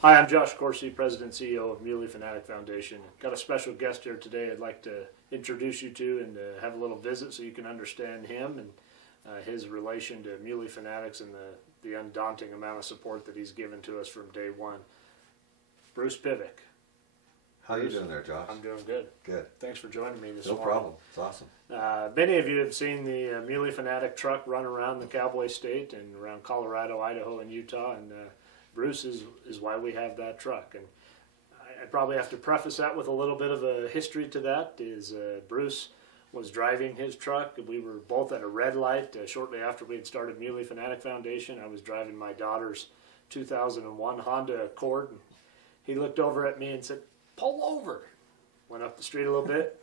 Hi, I'm Josh Corsi, President and CEO of Muley Fanatic Foundation. Got a special guest here today I'd like to introduce you to and have a little visit so you can understand him and his relation to Muley Fanatics and the undaunting amount of support that he's given to us from day one. Bruce Pivic. How are you doing there, Josh? I'm doing good. Good. Thanks for joining me this morning. No problem. It's awesome. Many of you have seen the Muley Fanatic truck run around the Cowboy State and around Colorado, Idaho, and Utah, and Bruce is why we have that truck. And I probably have to preface that with a little bit of a history to that. Bruce was driving his truck. We were both at a red light shortly after we had started Muley Fanatic Foundation. I was driving my daughter's 2001 Honda Accord. And he looked over at me and said, "Pull over." Went up the street a little bit.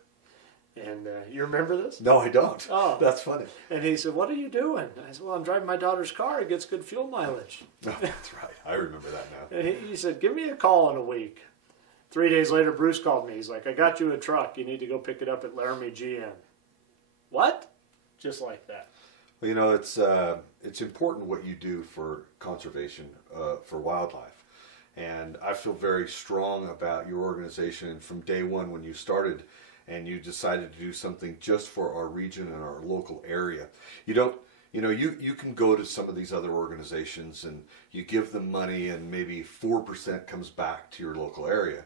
And you remember this? No, I don't. Oh. That's funny. And he said, "What are you doing?" I said, "Well, I'm driving my daughter's car. It gets good fuel mileage." Oh, that's right. I remember that now. And he said, "Give me a call in a week." 3 days later, Bruce called me. He's like, "I got you a truck. You need to go pick it up at Laramie GM." What? Just like that. Well, you know, it's important what you do for conservation, for wildlife. And I feel very strong about your organization. And from day one when you started and you decided to do something just for our region and our local area, you can go to some of these other organizations and you give them money and maybe 4% comes back to your local area.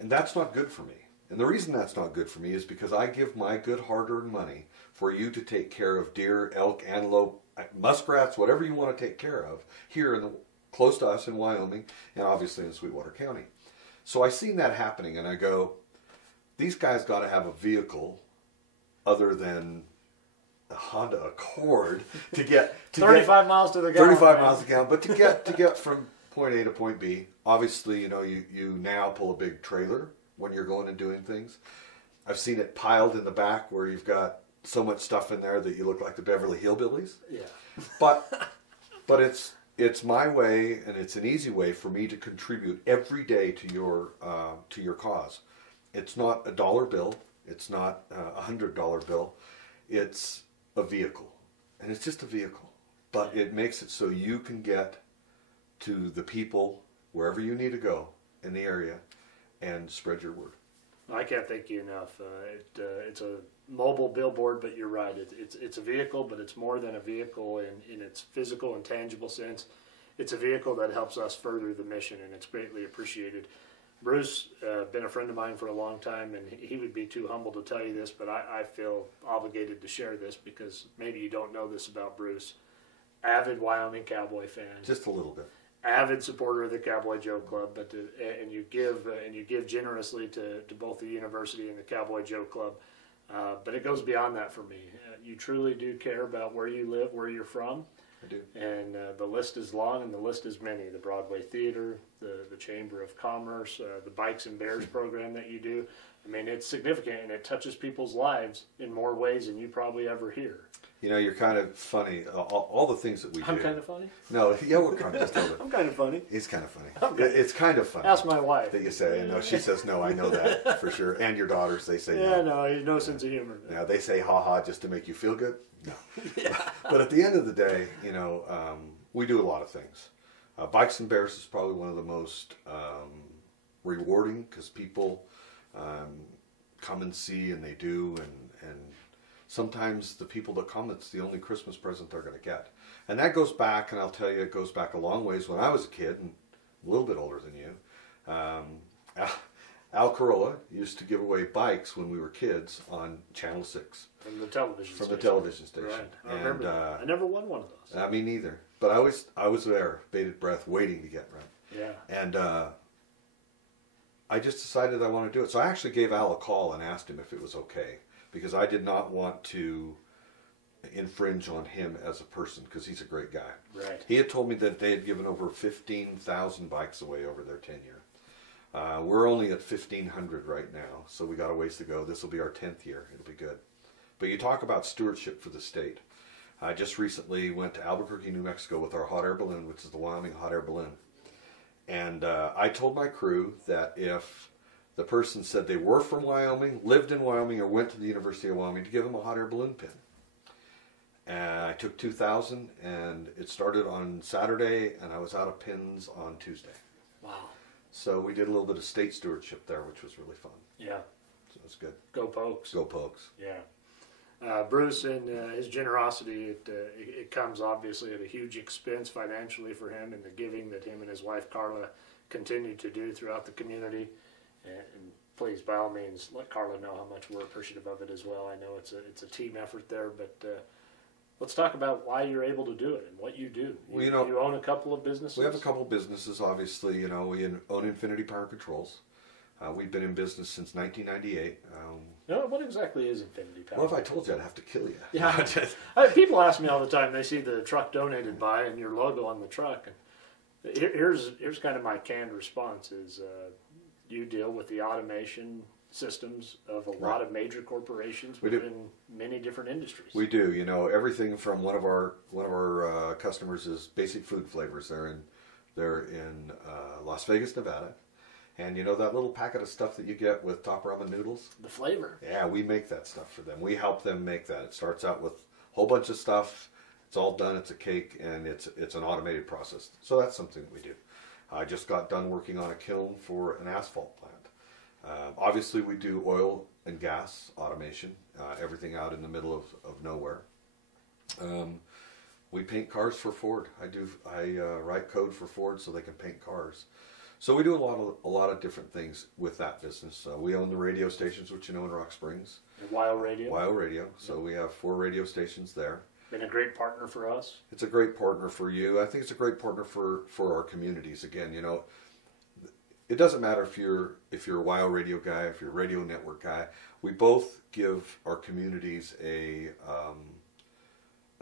And that's not good for me. And the reason that's not good for me is because I give my good hard-earned money for you to take care of deer, elk, antelope, muskrats, whatever you want to take care of here close to us in Wyoming and obviously in Sweetwater County. So I seen that happening and I go, these guys got to have a vehicle other than a Honda Accord to get 35 miles to the gallon. 35 miles to the gallon, but to get from point A to point B. Obviously, you now pull a big trailer when you're going and doing things. I've seen it piled in the back where you've got so much stuff in there that you look like the Beverly Hillbillies. Yeah. But it's my way, and it's an easy way for me to contribute every day to your cause. It's not a dollar bill. It's not a $100 bill. It's a vehicle, and it's just a vehicle. But it makes it so you can get to the people wherever you need to go in the area and spread your word. I can't thank you enough. It's a mobile billboard, but you're right. It's a vehicle, but it's more than a vehicle in its physical and tangible sense. It's a vehicle that helps us further the mission, and it's greatly appreciated. Bruce, been a friend of mine for a long time, and he would be too humble to tell you this, but I feel obligated to share this because maybe you don't know this about Bruce. Avid Wyoming Cowboy fan. Just a little bit. Avid supporter of the Cowboy Joe Club, and you give generously to both the university and the Cowboy Joe Club. But it goes beyond that for me. You truly do care about where you live, where you're from. I do. And the list is long and the list is many. The Broadway Theater, the Chamber of Commerce, the Bikes and Bears program that you do. I mean, it's significant and it touches people's lives in more ways than you probably ever hear. You know, you're kind of funny. All the things that we do. I'm kind of funny? No, yeah, we're kind of just a little bit. I'm kind of funny. He's kind of funny. Okay. It's kind of funny. Ask my wife. That you say, no, she says no, I know that for sure. And your daughters, they say no. Yeah, no, no sense of humor. Now, they say ha-ha just to make you feel good? No. Yeah. But at the end of the day, we do a lot of things. Bikes and Bears is probably one of the most rewarding because people come and see and they do and sometimes the people that come, it's the only Christmas present they're going to get. And that goes back, and I'll tell you, it goes back a long ways. When I was a kid, and a little bit older than you, Al Carolla used to give away bikes when we were kids on Channel 6. From the television station. From the television station. Right. I remember that. I never won one of those. Me neither. But I was there, bated breath, waiting to get one. Yeah. And I just decided I want to do it. So I actually gave Al a call and asked him if it was okay, because I did not want to infringe on him as a person, because he's a great guy. Right. He had told me that they had given over 15,000 bikes away over their tenure. We're only at 1,500 right now, so we got a ways to go. This will be our 10th year. It'll be good. But you talk about stewardship for the state. I just recently went to Albuquerque, New Mexico with our hot air balloon, which is the Wyoming hot air balloon. And I told my crew that if the person said they were from Wyoming, lived in Wyoming, or went to the University of Wyoming, to give them a hot air balloon pin. And I took 2,000, and it started on Saturday, and I was out of pins on Tuesday. Wow. So we did a little bit of state stewardship there, which was really fun. Yeah. So it's good. Go Pokes. Go Pokes. Yeah. Bruce and his generosity, it comes obviously at a huge expense financially for him, and the giving that him and his wife Carla continue to do throughout the community. And please, by all means, let Carla know how much we're appreciative of it as well. I know it's a team effort there, but let's talk about why you're able to do it and what you do. You own a couple of businesses? We have a couple of businesses, obviously. We own Infinity Power Controls. We've been in business since 1998. What exactly is Infinity Power? Well, if I told you, I'd have to kill you. Yeah. People ask me all the time. They see the truck donated by and your logo on the truck. And here's kind of my canned response is you deal with the automation systems of a lot of major corporations within many different industries. We do. Everything from one of our customers is Basic Food Flavors. They're in Las Vegas, Nevada. And that little packet of stuff that you get with Top Ramen noodles? The flavor. Yeah, we make that stuff for them. We help them make that. It starts out with a whole bunch of stuff. It's all done. It's a cake, and it's an automated process. So that's something that we do. I just got done working on a kiln for an asphalt plant. Obviously, we do oil and gas automation, everything out in the middle of nowhere. We paint cars for Ford. I write code for Ford so they can paint cars. So we do a lot of different things with that business. We own the radio stations, which in Rock Springs. And WyoRadio. WyoRadio. So we have 4 radio stations there. Been a great partner for us. It's a great partner for you. I think it's a great partner for our communities. Again, it doesn't matter if you're a WyoRadio guy, if you're a radio network guy. We both give our communities a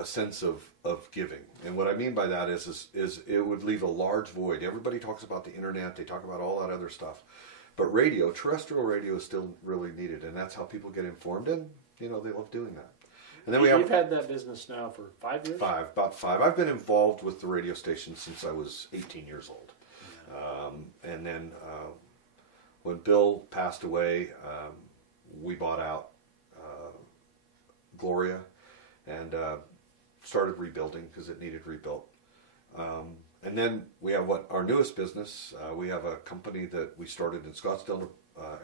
sense of giving. And what I mean by that is it would leave a large void. Everybody talks about the internet, they talk about all that other stuff. But radio, terrestrial radio is still really needed, and that's how people get informed, and they love doing that. And then you've had that business now for 5 years? About 5. I've been involved with the radio station since I was 18 years old. And then when Bill passed away, we bought out Gloria and started rebuilding because it needed rebuilt. And then we have our newest business. We have a company that we started in Scottsdale,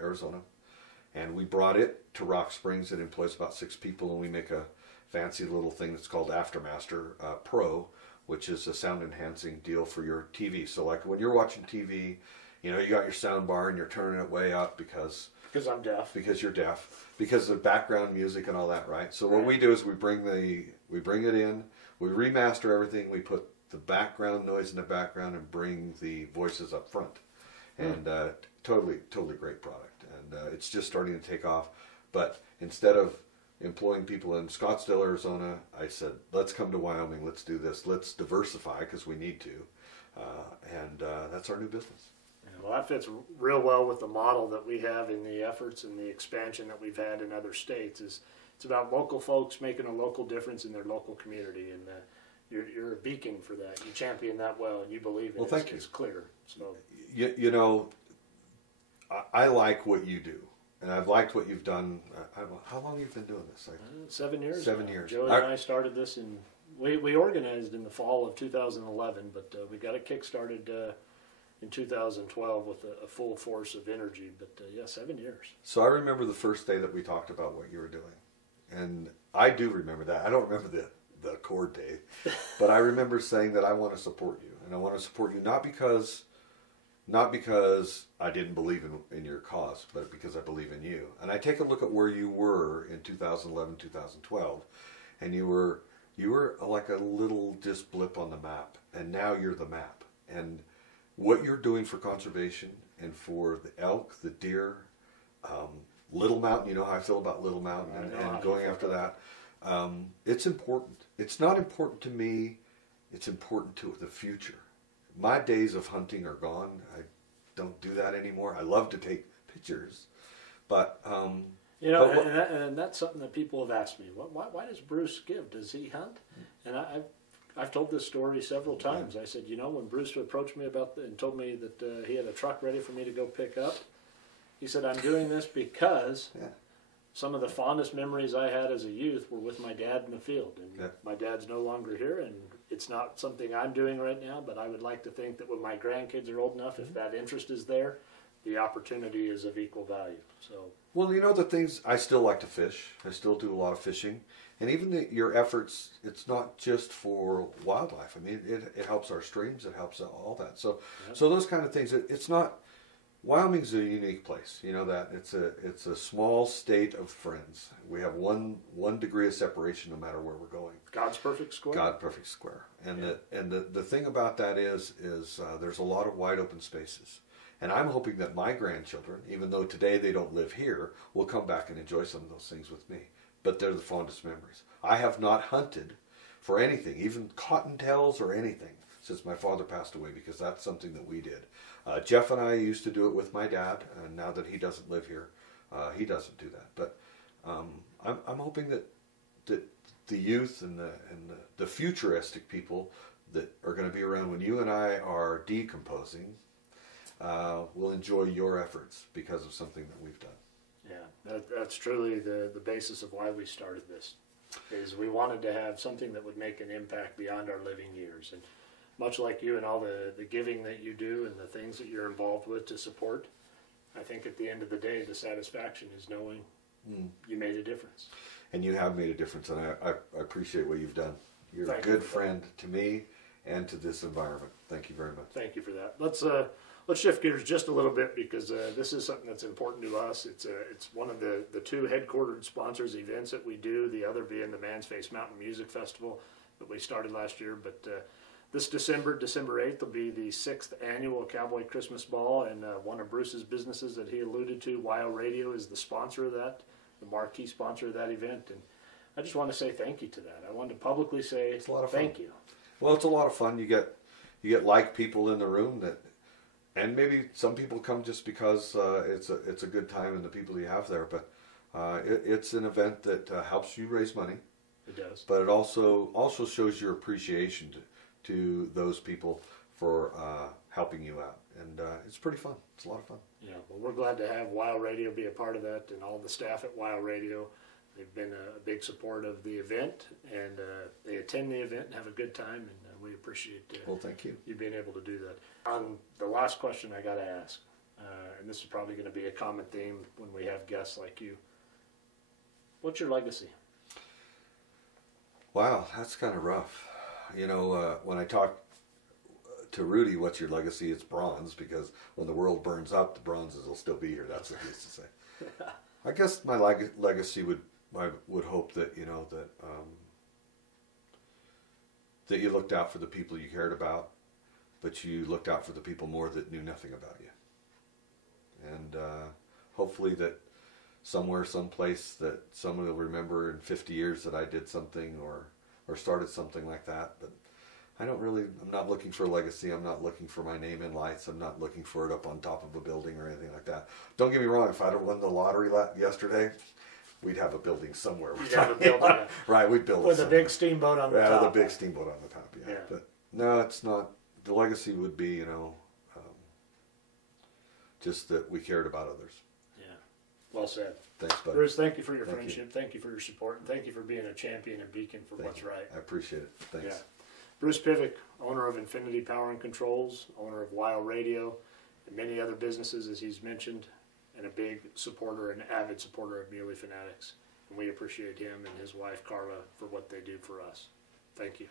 Arizona, and we brought it to Rock Springs. It employs about 6 people, and we make a fancy little thing that's called Aftermaster Pro, which is a sound enhancing deal for your TV. So like when you're watching TV, you got your sound bar and you're turning it way up because I'm deaf. Because you're deaf. Because of background music and all that, right? So what we do is we bring it in, we remaster everything, we put the background noise in the background and bring the voices up front. And totally great product. And it's just starting to take off. But instead of employing people in Scottsdale, Arizona, I said, let's come to Wyoming, let's do this, let's diversify because we need to. And that's our new business. Well, that fits real well with the model that we have in the efforts and the expansion that we've had in other states. It's about local folks making a local difference in their local community, and you're a beacon for that. You champion that well, and you believe in it. Thank you. It's clear. So I like what you do, and I've liked what you've done. How long have you been doing this? 7 years. 7 years. Joe and I started this we organized in the fall of 2011, but we got it kick-started in 2012 with a full force of energy. But 7 years. So I remember the first day that we talked about what you were doing, and I do remember that. I don't remember the Accord day, but I remember saying that I want to support you, and I want to support you not because I didn't believe in your cause, but because I believe in you. And I take a look at where you were in 2011, 2012, and you were like a little just blip on the map, and now you're the map. And what you're doing for conservation and for the elk, the deer, Little Mountain, you know how I feel about Little Mountain and going after that. It's important. It's not important to me. It's important to the future. My days of hunting are gone. I don't do that anymore. I love to take pictures, but and that's something that people have asked me. Why does Bruce give? Does he hunt? And I've told this story several times. I said, when Bruce approached me and told me that he had a truck ready for me to go pick up, he said, I'm doing this because some of the fondest memories I had as a youth were with my dad in the field. And my dad's no longer here, and It's not something I'm doing right now, but I would like to think that when my grandkids are old enough, if that interest is there, the opportunity is of equal value. So, well, you know, the things, I still like to fish. I still do a lot of fishing. And even your efforts, it's not just for wildlife. I mean, it helps our streams. It helps all that. So, so those kind of things, it's not, Wyoming's a unique place. You know that it's a small state of friends. We have one degree of separation no matter where we're going. God's perfect square. God perfect square. And the thing about that is there's a lot of wide open spaces. And I'm hoping that my grandchildren, even though today they don't live here, will come back and enjoy some of those things with me. But they're the fondest memories. I have not hunted for anything, even cottontails or anything, since my father passed away, because that's something that we did. Jeff and I used to do it with my dad, and now that he doesn't live here, he doesn't do that. But I'm hoping that the youth and the futuristic people that are going to be around when you and I are decomposing will enjoy your efforts because of something that we've done. Yeah, that's truly the basis of why we started this, is we wanted to have something that would make an impact beyond our living years. And much like you and all the giving that you do and the things that you're involved with to support, I think at the end of the day, the satisfaction is knowing you made a difference. And you have made a difference, and I appreciate what you've done. You're a good friend to me and to this environment. Thank you very much. Thank you for that. Let's shift gears just a little bit, because this is something that's important to us. It's one of the two headquartered sponsors events that we do, the other being the Man's Face Mountain Music Festival that we started last year. But this December 8th, will be the 6th annual Cowboy Christmas Ball, and one of Bruce's businesses that he alluded to, WyoRadio, is the sponsor of that, the marquee sponsor of that event. And I just want to say thank you to that. I wanted to publicly say it's a lot of fun. Thank you. Well, it's a lot of fun. You get like people in the room that. And maybe some people come just because it's a good time and the people you have there. But it's an event that helps you raise money. It does. But it also shows your appreciation to those people for helping you out. And it's pretty fun. It's a lot of fun. Yeah, well, we're glad to have WyoRadio be a part of that, and all the staff at WyoRadio. They've been a big support of the event, and they attend the event and have a good time, and we appreciate well, thank you being able to do that. On the last question I got to ask, and this is probably going to be a common theme when we have guests like you, what's your legacy? Wow, that's kind of rough. You know, when I talk to Rudy, what's your legacy? It's bronze, because when the world burns up, the bronzes will still be here. That's what he used to say. I guess my legacy I would hope that, you know, that you looked out for the people you cared about, but you looked out for the people more that knew nothing about you. And hopefully that somewhere, someplace, that someone will remember in 50 years that I did something or started something like that. But I'm not looking for a legacy. I'm not looking for my name in lights. I'm not looking for it up on top of a building or anything like that. Don't get me wrong, if I'd have won the lottery yesterday, we'd have a building somewhere. We'd have a building. Right, we'd build it with a big steamboat on the top. Yeah, the big steamboat on the top, yeah. But no, it's not. The legacy would be, you know, just that we cared about others. Yeah, well said. Thanks, buddy. Bruce, thank you for your friendship. Thank you for your support. And thank you for being a champion and beacon for what's right. I appreciate it. Thanks. Yeah. Bruce Pivic, owner of Infinity Power and Controls, owner of WyoRadio, and many other businesses, as he's mentioned, and a big supporter and avid supporter of Muley Fanatics. And we appreciate him and his wife, Carla, for what they do for us. Thank you.